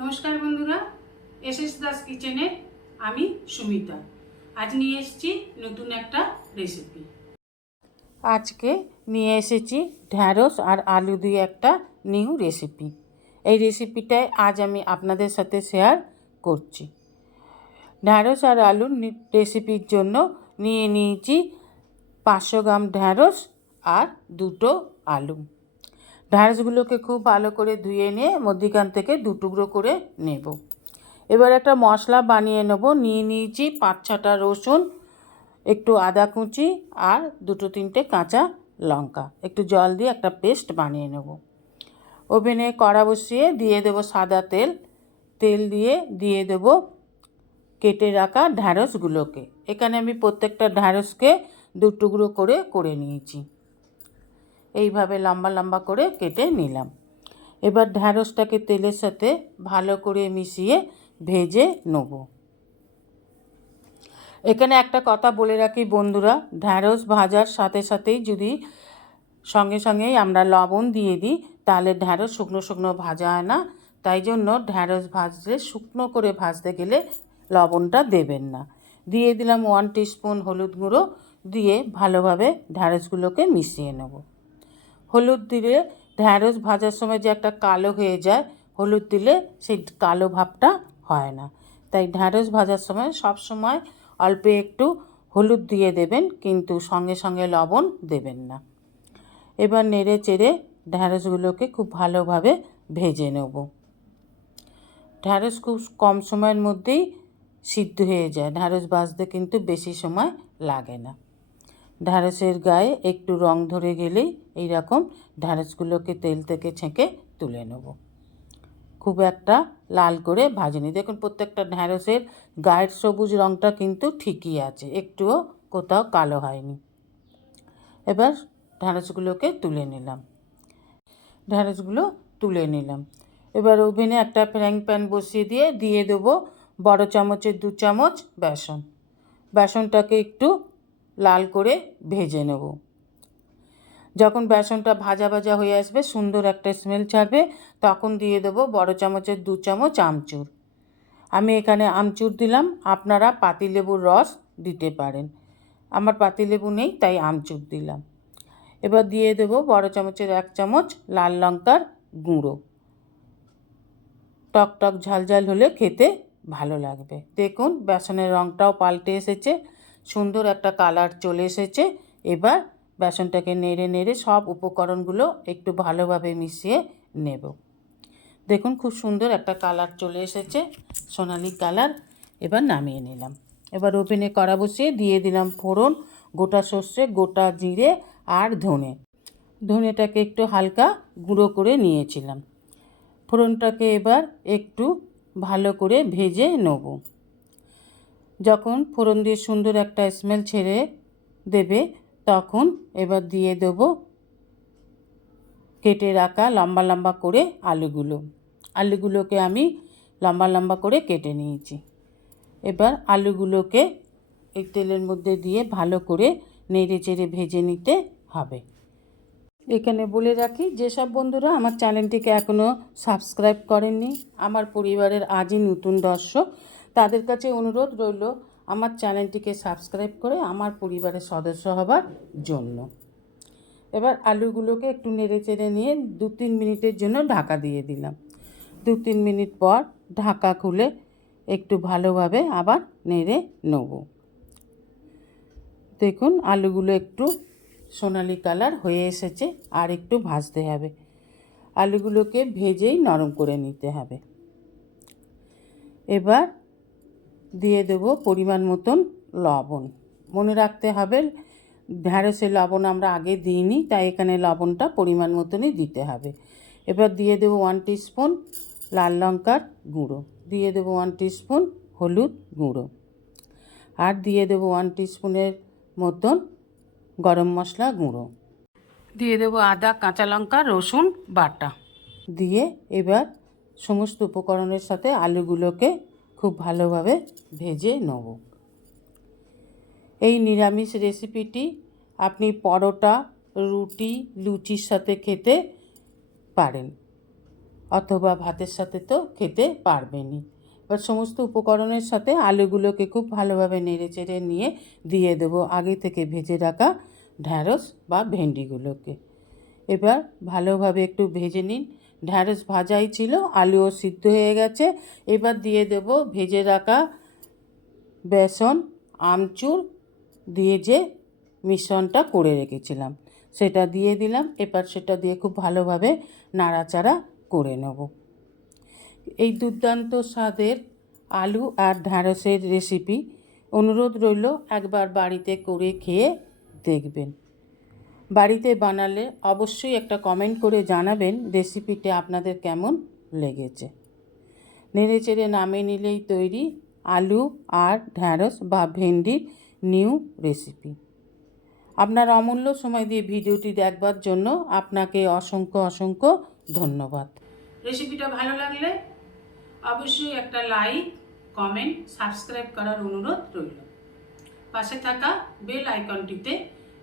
নমস্কার বন্ধুরা, S S Das কিচেনে আমি সুমিতা। আজ নিয়ে এসেছি নতুন একটা রেসিপি আজকে নিয়ে এসেছি ঢ্যাঁড়স আর আলু দিয়ে একটা নিউ রেসিপি এই রেসিপিটাই আজ আমি আপনাদের সাথে শেয়ার করছি। ঢ্যাঁড়স আর আলুর রেসিপির জন্য নিয়ে নিয়েছি পাঁচশো গ্রাম ঢ্যাঁড়স আর দুটো আলু। ঢ্যাঁড়সগুলোকে খুব ভালো করে ধুয়ে নিয়ে মধ্যিখান থেকে দু টুকরো করে নেব। এবার একটা মশলা বানিয়ে নেব। নিয়ে নিয়েছি পাঁচ ছটা রসুন, একটু আদা কুচি আর দুটো তিনটে কাঁচা লঙ্কা। একটু জল দিয়ে একটা পেস্ট বানিয়ে নেব। ওভেনে কড়া বসিয়ে দিয়ে দেবো সাদা তেল। তেল দিয়ে দিয়ে দেবো কেটে রাখা ঢ্যাঁড়সগুলোকে এখানে আমি প্রত্যেকটা ঢ্যাঁড়সকে দু টুকরো করে করে নিয়েছি। এইভাবে লম্বা লম্বা করে কেটে নিলাম। এবার ঢ্যাঁড়সটাকে তেলের সাথে ভালো করে মিশিয়ে ভেজে নেব। এখানে একটা কথা বলে রাখি বন্ধুরা, ঢ্যাঁড়স ভাজার সাথে সাথেই যদি সঙ্গে সঙ্গেই আমরা লবণ দিয়ে দিই, তাহলে ঢ্যাঁড়স শুকনো শুকনো ভাজা হয় না। তাই জন্য ঢ্যাঁড়স ভাজলে, শুকনো করে ভাজতে গেলে লবণটা দেবেন না। দিয়ে দিলাম ওয়ান টিস্পুন হলুদ গুঁড়ো, দিয়ে ভালোভাবে ঢ্যাঁড়সগুলোকে মিশিয়ে নেব। হলুদ দিলে ঢ্যাঁড়স ভাজার সময় যে একটা কালো হয়ে যায়, হলুদ দিলে সেই কালো ভাবটা হয় না। তাই ঢ্যাঁড়স ভাজার সময় সব সময় অল্প একটু হলুদ দিয়ে দেবেন, কিন্তু সঙ্গে সঙ্গে লবণ দেবেন না। এবার নেড়ে চেড়ে ঢ্যাঁড়সগুলোকে খুব ভালোভাবে ভেজে নেব। ঢ্যাঁড়স খুব কম সময়ের মধ্যেই সিদ্ধ হয়ে যায়। ঢ্যাঁড়স ভাজতে কিন্তু বেশি সময় লাগে না। ঢ্যাঁড়সের গায়ে একটু রং ধরে গেলেই এই রকম ঢ্যাঁড়সগুলোকে তেল থেকে ছেঁকে তুলে নেব। খুব একটা লাল করে ভাজেনি। দেখুন, প্রত্যেকটা ঢ্যাঁড়সের গায়ের সবুজ রঙটা কিন্তু ঠিকই আছে, একটুও কোথাও কালো হয়নি। এবার ঢ্যাঁড়সগুলোকে তুলে নিলাম। ঢ্যাঁড়সগুলো তুলে নিলাম। এবার ওভেনে একটা ফ্রাইং প্যান বসিয়ে দিয়ে দিয়ে দেবো বড় চামচের দু চামচ বেসন। বেসনটাকে একটু লাল করে ভেজে নেব। যখন বেসনটা ভাজা ভাজা হয়ে আসবে, সুন্দর একটা স্মেল ছাড়বে, তখন দিয়ে দেবো বড় চামচের দু চামচ আমচুর। আমি এখানে আমচুর দিলাম, আপনারা পাতিলেবুর রস দিতে পারেন। আমার পাতিলেবু নেই, তাই আমচুর দিলাম। এবার দিয়ে দেবো বড় চামচের এক চামচ লাল লঙ্কার গুঁড়ো। টক টক ঝাল ঝাল হলে খেতে ভালো লাগবে। দেখুন, বেসনের রঙটাও পাল্টে এসেছে। সুন্দর একটা কালার চলে এসেছে। এবার বেসনটাকে নেড়ে নেড়ে সব উপকরণগুলো একটু ভালোভাবে মিশিয়ে নেব। দেখুন খুব সুন্দর একটা কালার চলে এসেছে, সোনালি কালার। এবার নামিয়ে নিলাম। এবার ওভেনে কড়া বসিয়ে দিয়ে দিলাম ফোড়ন, গোটা সর্ষে, গোটা জিরে আর ধনে। ধনেটাকে একটু হালকা গুঁড়ো করে নিয়েছিলাম। ফোড়নটাকে এবার একটু ভালো করে ভেজে নেব। যখন ফোড়ন দিয়ে সুন্দর একটা স্মেল ছেড়ে দেবে, তখন এবার দিয়ে দেবো কেটে রাখা লম্বা লম্বা করে আলুগুলো। আলুগুলোকে আমি লম্বা লম্বা করে কেটে নিয়েছি। এবার আলুগুলোকে এই তেলের মধ্যে দিয়ে ভালো করে নেড়ে চেড়ে ভেজে নিতে হবে। এখানে বলে রাখি, যেসব বন্ধুরা আমার চ্যানেলটিকে এখনও সাবস্ক্রাইব করেননি, আমার পরিবারের আজই নতুন দর্শক তাদের কাছে অনুরোধ রইল, আমার চ্যানেলটিকে সাবস্ক্রাইব করে আমার পরিবারের সদস্য হবার জন্য। এবার আলুগুলোকে একটু নেড়ে চেড়ে নিয়ে দু তিন মিনিটের জন্য ঢাকা দিয়ে দিলাম। দু তিন মিনিট পর ঢাকা খুলে একটু ভালোভাবে আবার নেড়ে নেব। দেখুন, আলুগুলো একটু সোনালি কালার হয়ে এসেছে, আর একটু ভাজতে হবে। আলুগুলোকে ভেজেই নরম করে নিতে হবে। এবার দিয়ে দেব পরিমাণ মতন লবণ। মনে রাখতে হবে ঢ্যাঁড়সে লবণ আমরা আগে দিইনি, তাই এখানে লবণটা পরিমাণ মতনই দিতে হবে। এবার দিয়ে দেবো ওয়ান স্পুন লাল লঙ্কার গুঁড়ো। দিয়ে দেবো ওয়ান স্পুন হলুদ গুঁড়ো। আর দিয়ে দেবো ওয়ান স্পুনের মতন গরম মশলা গুঁড়ো। দিয়ে দেবো আদা, কাঁচা লঙ্কা, রসুন বাটা। দিয়ে এবার সমস্ত উপকরণের সাথে আলুগুলোকে খুব ভালোভাবে ভেজে নেব। এই নিরামিষ রেসিপিটি আপনি পরোটা, রুটি, লুচির সাথে খেতে পারেন, অথবা ভাতের সাথে তো খেতে পারবেনই। এবার সমস্ত উপকরণের সাথে আলুগুলোকে খুব ভালোভাবে নেড়ে চেড়ে নিয়ে দিয়ে দেবো আগে থেকে ভেজে রাখা ঢ্যাঁড়স বা ভেন্ডিগুলোকে। এবার ভালোভাবে একটু ভেজে নিন। ঢ্যাঁড়স ভাজাই ছিল, আলুও সিদ্ধ হয়ে গেছে। এবার দিয়ে দেব ভেজে রাখা বেসন, আমচুর দিয়ে যে মিশ্রণটা করে রেখেছিলাম। সেটা দিয়ে দিলাম, এবার সেটা দিয়ে খুব ভালোভাবে নাড়াচাড়া করে নেব। এই দুর্দান্ত স্বাদের আলু আর ঢ্যাঁড়সের রেসিপি অনুরোধ রইল একবার বাড়িতে করে খেয়ে দেখবেন। বাড়িতে বানালে অবশ্যই একটা কমেন্ট করে জানাবেন রেসিপিটা আপনাদের কেমন লেগেছে। নেড়ে চেড়ে নামিয়ে নিলেই তৈরি আলু আর ঢ্যাঁড়স বা ভেন্ডির নিউ রেসিপি আপনার অমূল্য সময় দিয়ে ভিডিওটি দেখবার জন্য আপনাকে অসংখ্য অসংখ্য ধন্যবাদ। রেসিপিটা ভালো লাগলে অবশ্যই একটা লাইক কমেন্ট সাবস্ক্রাইব করার অনুরোধ রইল। পাশে থাকা বেল আইকনটিতে